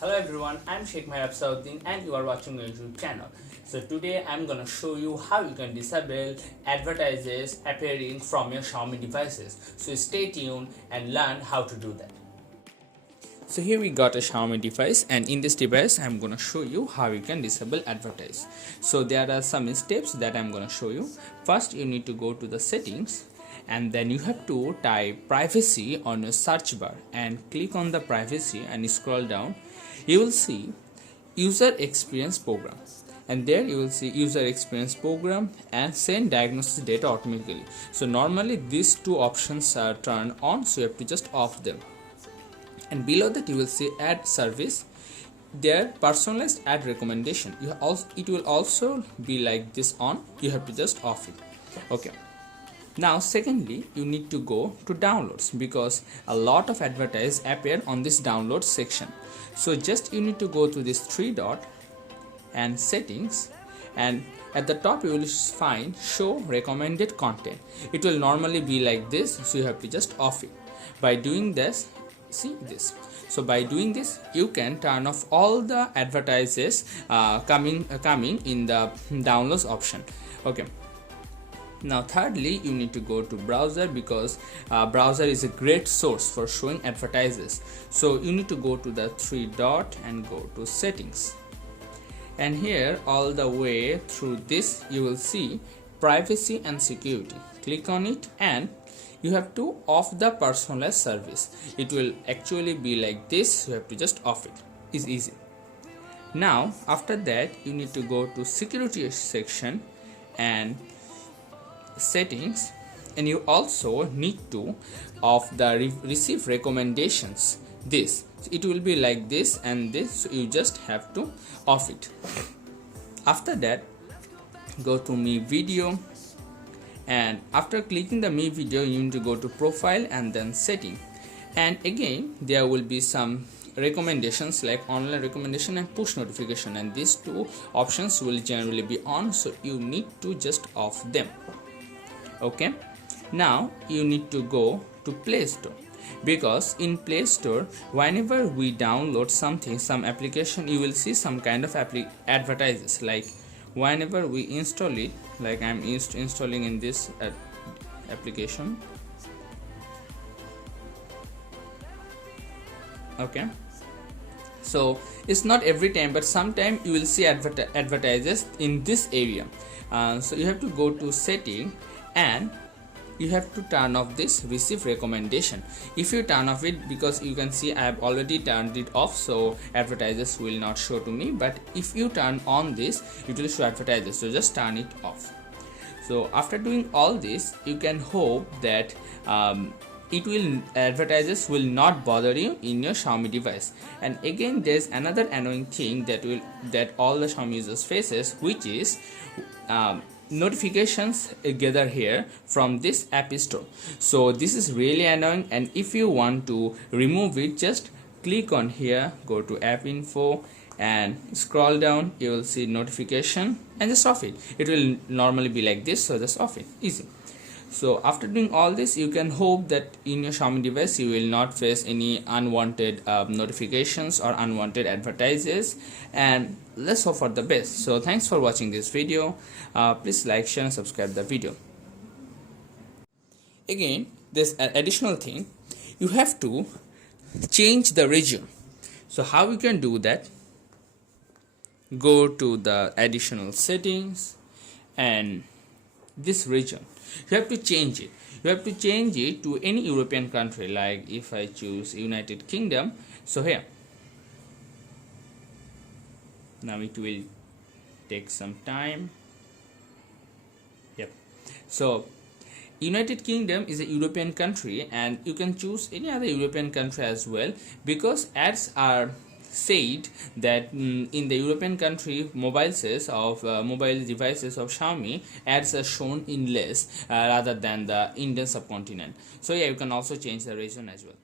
Hello everyone, I'm Sheikh Sauddin and you are watching my YouTube channel. So today I'm gonna show you how you can disable advertises appearing from your Xiaomi devices. So stay tuned and learn how to do that. So here we got a Xiaomi device, and in this device I'm gonna show you how you can disable advertise. So there are some steps that I'm gonna show you. First, you need to go to the settings, and then you have to type privacy on your search bar and click on the privacy and scroll down. You will see user experience program, and there you will see user experience program and send diagnosis data automatically. So normally these two options are turned on, so you have to just off them. And below that you will see add service, their personalized ad recommendation. It will also be like this on, you have to just off it. Okay, now secondly you need to go to downloads, because a lot of advertise appear on this download section. So just you need to go to this three dot and settings, and at the top you will find show recommended content. It will normally be like this, so you have to just off it. By doing this, see this, so by doing this you can turn off all the advertises coming in the downloads option. Okay, now thirdly you need to go to browser, because browser is a great source for showing advertises. So you need to go to the three dot and go to settings, and here all the way through this you will see privacy and security. Click on it and you have to off the personalized service. It will actually be like this, you have to just off it. It's easy. Now after that you need to go to security section and settings, and you also need to off the receive recommendations. This, it will be like this and this, so you just have to off it. After that go to me video, and after clicking the me video you need to go to profile and then setting, and again there will be some recommendations like online recommendation and push notification, and these two options will generally be on, so you need to just off them. Okay, now you need to go to Play Store, because in Play Store whenever we download something, some application, you will see some kind of advertises. Like whenever we install it, like I'm installing in this application. Okay, so it's not every time, but sometime you will see advertises in this area. So you have to go to setting and you have to turn off this receive recommendation. If you turn off it, because you can see I have already turned it off, so advertisers will not show to me, but if you turn on this it will show advertisers, so just turn it off. So after doing all this you can hope that advertisers will not bother you in your Xiaomi device. And again there's another annoying thing that all the Xiaomi users faces, which is notifications gather here from this app store. So this is really annoying, and if you want to remove it, just click on here, go to app info and scroll down, you will see notification and just off it. It will normally be like this, so just off it, easy. So after doing all this you can hope that in your Xiaomi device you will not face any unwanted notifications or unwanted advertises, and let's hope for the best. So thanks for watching this video. Please like, share and subscribe the video. Again there's an additional thing, you have to change the region. So how you can do that? Go to the additional settings and this region, you have to change it. You have to change it to any European country. Like if I choose United Kingdom, so here, now it will take some time. Yep, so United Kingdom is a European country, and you can choose any other European country as well, because ads are said that in the European country mobile devices of Xiaomi, ads are shown in less rather than the Indian subcontinent. So yeah, you can also change the region as well.